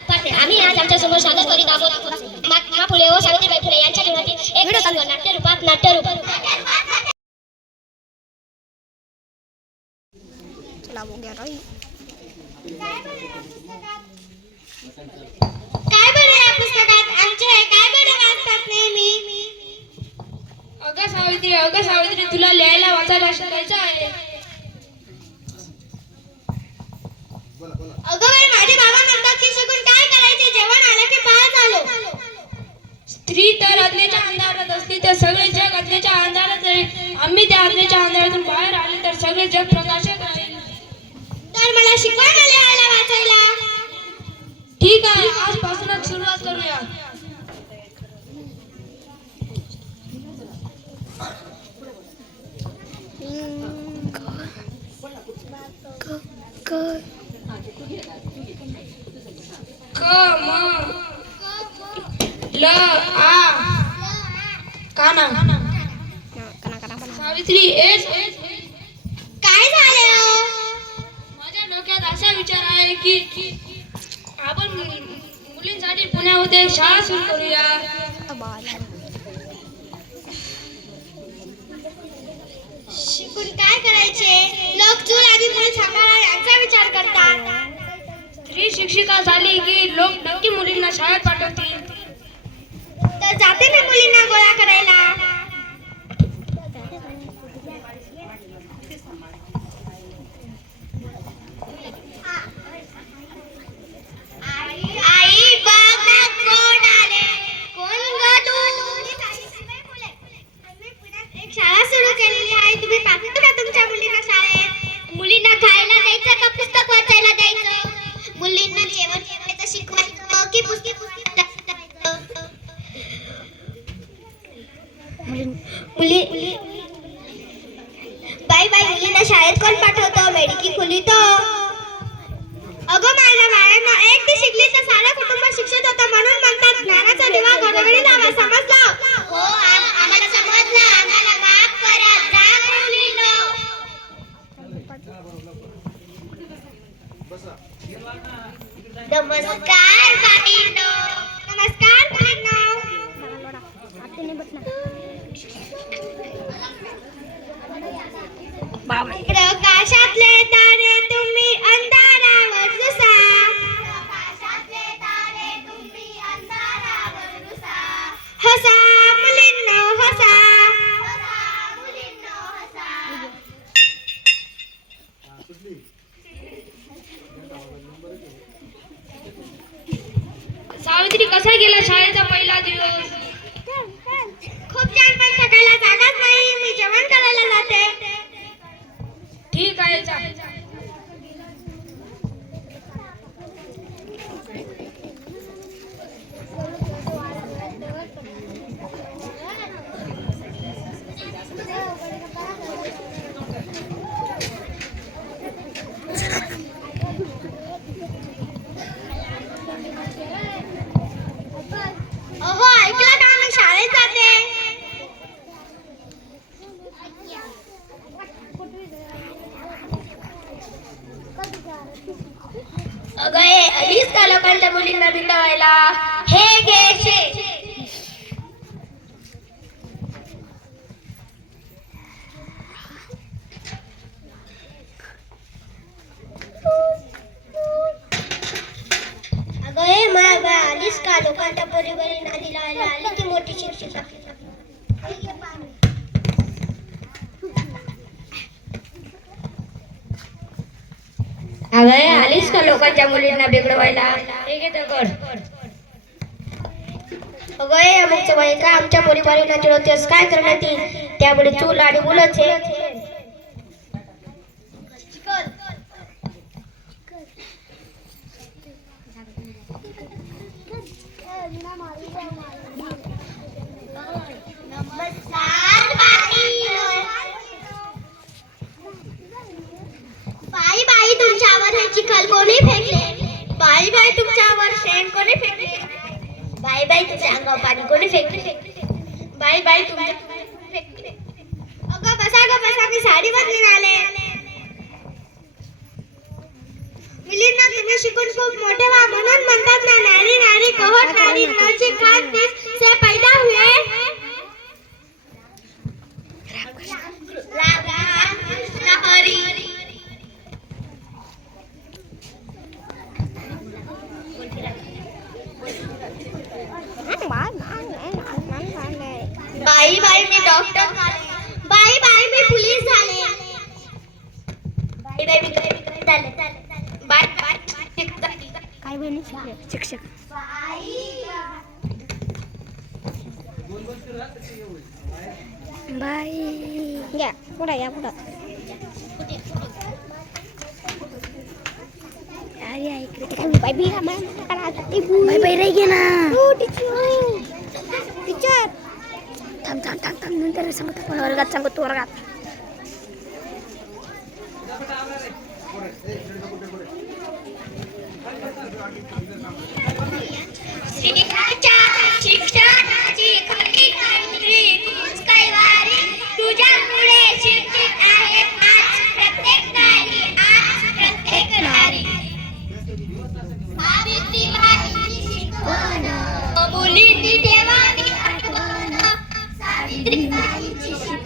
आम्ही आज आमच्यासमोर सादर करीत आहोत महात्मा फुले व सावित्रीबाई फुले यांच्या जीवनातील एक नाट्यरूपात नाट्यरूप काय बरं या पुस्तकात? आमचे हे काय बरं वाचतात नेहमी? अगं सावित्री अगं सावित्री तुला लिहायला वाचायला शिकायचं आहे. अगं बाई माझे बाबा शिकून काय करायचे? जेवण आलं की बाहेर झालो. स्त्री तर अग्नीच्या अंधारात असली तर सगळे जग अग्नीच्या अंधारात राहील आम्ही त्या अग्नीच्या अंधारातून बाहेर आले तर सगळे जग प्रकाशित राहील तर मला शिकवा ना लिहायला वाचायला. ठीक आहे आजपासूनच सुरुवात करूया. क म ल आ. काना सावित्री एस. काय झालं? माझ्या डोक्यात असा विचार आहे की आपण मुलींसाठी पुण्यामध्ये शाळा सुरू करूया. शिकून काय करायचे? लोक चूल आधी मुली सांभाळा यांचा विचार करतात. ही शिक्षिका झाली की लोक नक्की मुलींना शाळेत पाठवतील. तर जाते मी मुलींना गोळा करायला आई बघ ना कोण आले कोण ग तू एक शाळा सुरू केलेली आहे तुम्ही पाठवता का तुमच्या मुलींना शाळेत मुलींना खायला द्यायचं का पुस्तक वाचायला द्यायचं मुलींना जेवण जेवायचं शिकवायचं की पुस्तक मुली बाई बाई मुलींना शाळेत कोण पाठवतं मेडिकी खुली तो अगं माझ्या बाळांना एक ती शिकली तर सारा कुटुंब शिक्षित होतं म्हणून म्हणतात ज्ञानाचा दिवा घरोघरी लावा समजलं हो आम्हाला समजलं आम्हाला माफ करा जा मुलींनो नमस्कार बाईंनो नमस्कार बटना बाबा. सावित्री कसा गेला शाळेचा पहिला दिवस? खूप छान पण सकाळला जागाच नाही मी जेवण करायला जाते. ठीक आहे चा अहो ऐकलं का मी शाळेत जाते अगं हे आलीच का लोकांच्या मुलींना भिंडवायला हे घे आलीस का लोकांच्या परिवारी नादी लावायला आली ती मोठी शिक्षिका? अगं आलीस का लोकांच्या मुलींना बिघडवायला? हे घे दगड. अगं अमुकचं बाई का आमच्या मुली बाईला चिडवतेस? काय करण्यात येईल त्यामुळे चूल आणि मुलंच हे नमस्कार बाई बाई तुमच्यावर हे चिखल कोणी फेकले बाई बाई तुमच्यावर शेण कोणी फेकले बाई बाई पाणी कोणी फेकते बाई बाई तुम्ही अगं बसा ग बसा मी साडी बदलून आले. मुलींना तुम्ही तुम्ही शिकून खूप मोठे व्हा म्हणून म्हणतात ना नारी नारी कहत नारी नरची खात से पैदा हुए. डॉक्टर बाई बाई मी पोलीस झाले बाई बाई मी काय झाले बाय बाय. काय बहिणी शिकले शिक्षक बाई या पुढं या पुढं अरे इकडे बाई बी बाई बाई रे घे ना टीचर थांब थांब थांब थांब नंतर सांगतो पण वर्गात सांगतो वर्गात Дрімаючи ще